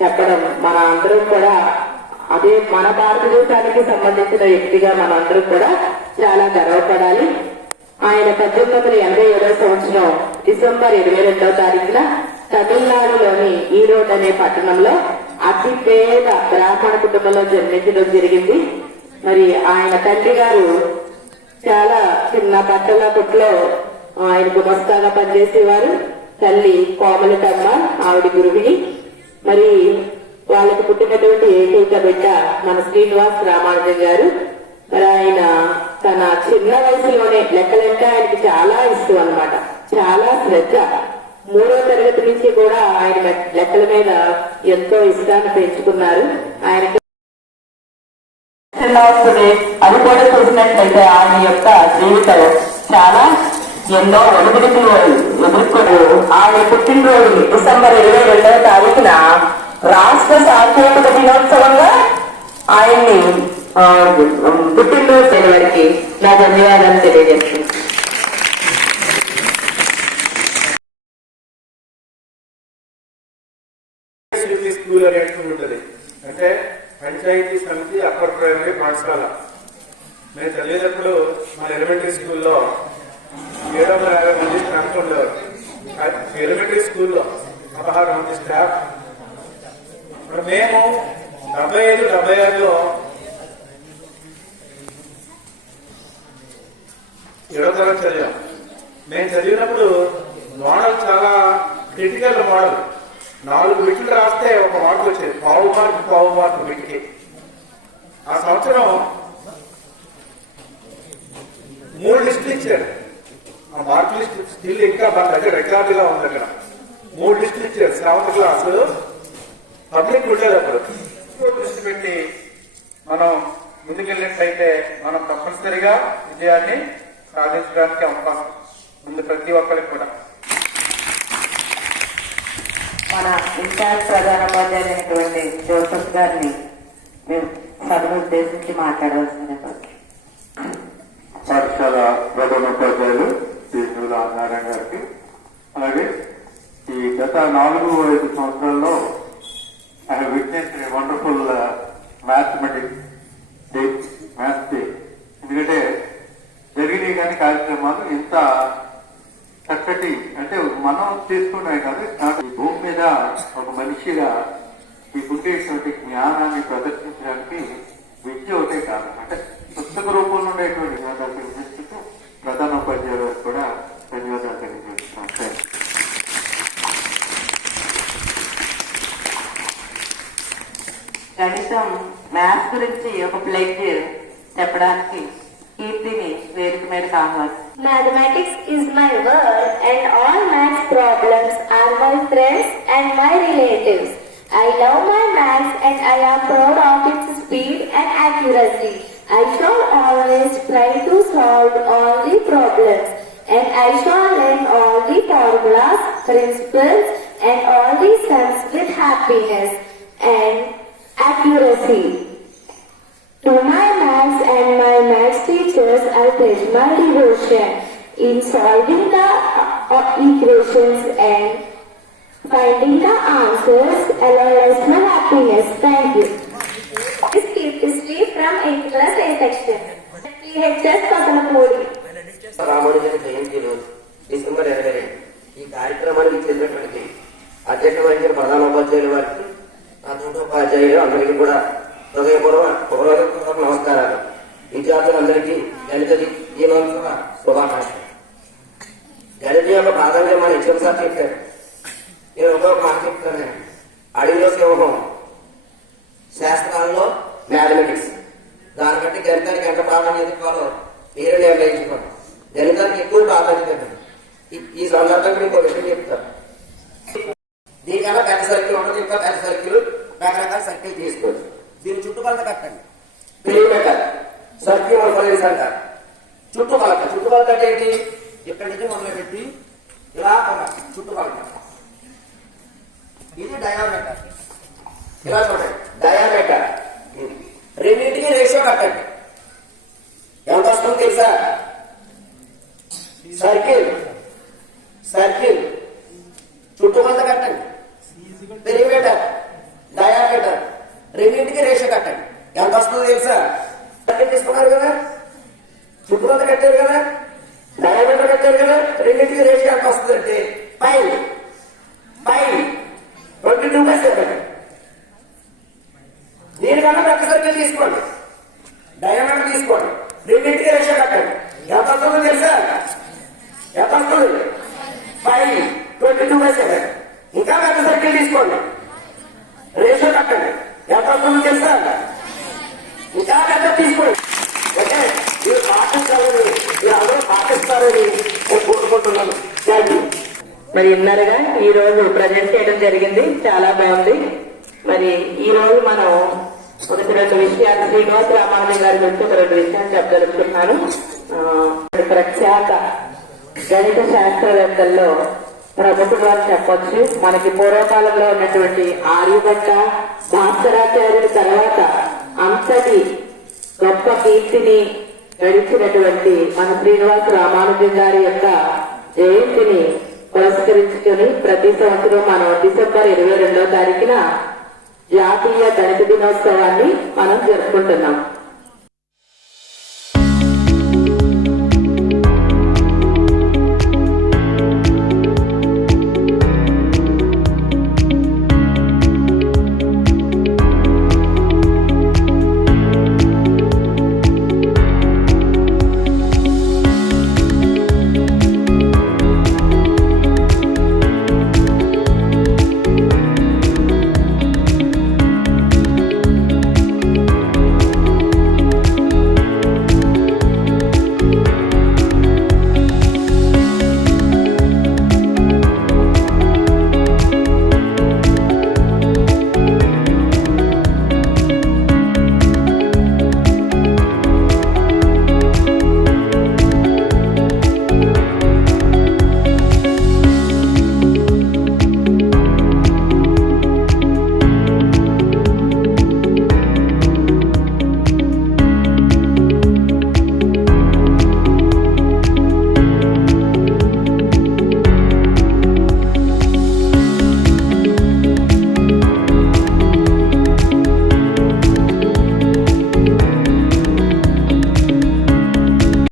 చెప్పడం మన అందరం కూడా అదే మన భారతదేశానికి సంబంధించిన వ్యక్తిగా మనందరం కూడా చాలా గర్వపడాలి. ఆయన 1887 సంవత్సరం డిసెంబర్ 22వ తారీఖున తమిళనాడులోని ఈరోడ్ అనే పట్టణంలో అతి పేద బ్రాహ్మణ కుటుంబంలో జన్మించడం జరిగింది. మరి ఆయన తండ్రి గారు చాలా చిన్న బట్టల కొట్లో ఆయన గుమస్తాగా పనిచేసేవారు. తల్లి కోమలికమ్మ, ఆవిడ గురువిని. మరి వాళ్ళకు పుట్టినటువంటి ఏకైక బిడ్డ మన శ్రీనివాస్ రామానుజన్ గారు. మరి ఆయన తన చిన్న వయసులోనే లెక్కలంటే ఆయనకి చాలా ఇష్టం అన్నమాట, చాలా శ్రద్ధ. 3వ తరగతి నుంచి కూడా ఆయన లెక్కల మీద ఎంతో ఇష్టాన్ని పెంచుకున్నారు. ఆయనకి అది కూడా చూసినట్లయితే ఆయన యొక్క జీవితం చాలా ఎన్నో ఒడిదుడుకులు ఎదుర్కొన్నారు. ఆయన పుట్టినరోజు డిసెంబర్ 22వ తారీఖున రాష్ట్ర సాంకేతిక దినోత్సవంగా ఆయన్ని పుట్టినరోజు వారికి నా ధన్యవాదాలు తెలియజేస్తున్నాను. స్కూల్ అనేటువంటి ఉంటుంది, అంటే పంచాయతీ సమితి అప్పర్ ప్రైమరీ పాఠశాల. నేను చదివేటప్పుడు మన ఎలిమెంటరీ స్కూల్లో 750 మంది స్టాఫ్ ఉండేవారు. ఎలిమెంటరీ స్కూల్లో 16 మంది స్టాఫ్. ఇప్పుడు మేము 75-76లో 7వ తరగతి చదివాం. మేము చదివినప్పుడు మోడల్ చాలా క్రిటికల్ మోడల్. 4 బిట్లు రాస్తే 1 మార్కు వచ్చేది, పావు మార్కు బిట్కి. ఆ సంవత్సరం 3 లిస్టులు ఇచ్చారు. ఆ మార్క్ లిస్ట్ స్టిల్ ఇంకా మన దగ్గర రికార్డుగా ఉంది. అక్కడ 3 లిస్టులు ఇచ్చారు. 7th క్లాసు పబ్లిక్ ఉండేది. అప్పుడు దృష్టి పెట్టి మనం ముందుకెళ్ళినట్లయితే మనం తప్పనిసరిగా విజయాన్ని సాధించడానికి అవకాశం ఉంది ప్రతి ఒక్కరికి కూడా. మన ఇన్ఛార్జ్ ప్రధానోపాధ్యాయులైనటువంటి జోసెఫ్ గారిని మేము సభను ఉద్దేశించి మాట్లాడవలసింది. పాఠశాల ప్రధానోపాధ్యాయులు శ్రీ నారాయణ గారికి, అలాగే ఈ గత 4-5 సంవత్సరాల్లో I have witnessed a wonderful mathematics day, maths day. ఎందుకంటే జరిగినాయి కానీ కార్యక్రమాలు ఇంత చక్కటి, అంటే మనం తీసుకున్నాయి కాదు, ఈ భూమి మీద ఒక మనిషిగా ఈ ఉండేటువంటి జ్ఞానాన్ని ప్రదర్శించడానికి విద్య ఒకటే కాదు, అంటే పుస్తక రూపంలో ఉండేటువంటి ధన్యవాదాలు తెలియజేస్తూ ప్రధానోపాధ్యాయులు కూడా ధన్యవాదాలు తెలియజేస్తున్నాం. గణితం మ్యాథ్స్ గురించి ఒక ప్లెడ్జ్ చెప్పడానికి కీర్తిని వేదిక మీద కావాలి. Mathematics is my world and all maths problems are my friends and my relatives. I love my maths and I am proud of its speed and accuracy. I shall always try to solve all the problems and I shall learn all the formulas, principles and all the sums with happiness and accuracy. To my maths and my maths teachers, I pledge my devotion in solving the equations and finding the answers along with my happiness. Thank you. This history from 8th class A section. PHS Patanapudi. Ramanujan జయంతి రోజు December 22 ఈ కార్యక్రమానికి ఇచ్చేటటువంటి అధ్యక్ష వహించిన ప్రధానోపాధ్యాయుల వారికి, ఆ తోటోపాధ్యాయులు అందరికీ కూడా హృదయపూర్వక నమస్కారాలు. విద్యార్థులందరికీ గణిత దినోత్సవ శుభాకాంక్షలు. గణిత యొక్క ప్రాధాన్యత మన ఇచ్చిన సార్ చెప్పారు. నేను ఒక మాట చెప్తాను. అడవిలో సింహం, శాస్త్రాల్లో మ్యాథమెటిక్స్. దాన్ని బట్టి గణితానికి ఎంత ప్రాధాన్యత ఇవ్వాలో మీరు నిర్ణయించుకోండి. గణితానికి ఎక్కువ ప్రాధాన్యత ఇవ్వండి. ఈ సందర్భంగా ఇంకో విషయం చెప్తాను. దీనికన్నా పెద్ద సర్కిల్ ఉంటుంది, ఇంకా పెద్ద సర్కిల్, రకరకాల సర్కిల్ తీసుకోవచ్చు. దీని చుట్టుకొలత కట్టండి. పెరిమీటర్ సర్కిల్ అంటారు. చుట్టుకొలత అంటే ఏంటి? ఇక్కడి నుంచి మొదలుపెట్టి ఇలా చుట్టుకొలత. ఇది డయామీటర్. ఇలా చూడండి, డయామీటర్. రెండింటికి రేషియో కట్టండి. ఎంత వస్తుంది తెలుసా? సర్కిల్ చుట్టుకొలత కట్టండి. Perimeter seven. దీనికన్నా పెద్ద సర్కిల్ తీసుకోండి, డయామీటర్ తీసుకోండి, రెండింటికి రేషియో కట్టండి. ఎంత వస్తుందో తెలుసా? ఎంత వస్తుంది? 5 22/7. ఇంకా పెద్ద సర్కిల్ తీసుకోండి, రేషియో కట్టండి. ఎంత వస్తుందో తెలుసా? ఇంకా పెద్ద తీసుకోండి. ఓకే, మీరు పాటిస్తారని, మీరు అందరూ పాటిస్తారని నేను కోరుకుంటున్నాను. Thank you. మరి విన్నారుగా ఈ రోజు ప్రజెంట్ చేయడం జరిగింది, చాలా బాగుంది. మరి ఈ రోజు మనం ఒకటి రెండు విషయాలు శ్రీనివాస రామానుజన్ గారి గురించి ఒక రెండు విషయాలు చెప్పదలుచుకున్నాను. ప్రఖ్యాత గణిత శాస్త్రవేత్తల్లో ప్రముఖుడు అని చెప్పొచ్చు. మనకి పూర్వకాలంలో ఉన్నటువంటి ఆర్యభట్ట, భాస్కరాచార్యుల తర్వాత అంతటి గొప్ప కీర్తిని గడిచినటువంటి మన శ్రీనివాస రామానుజన్ గారి యొక్క జయంతిని పురస్కరించుకొని ప్రతి సంవత్సరం మనం డిసెంబర్ 22వ తారీఖున జాతీయ గణిత దినోత్సవాన్ని మనం జరుపుకుంటున్నాం.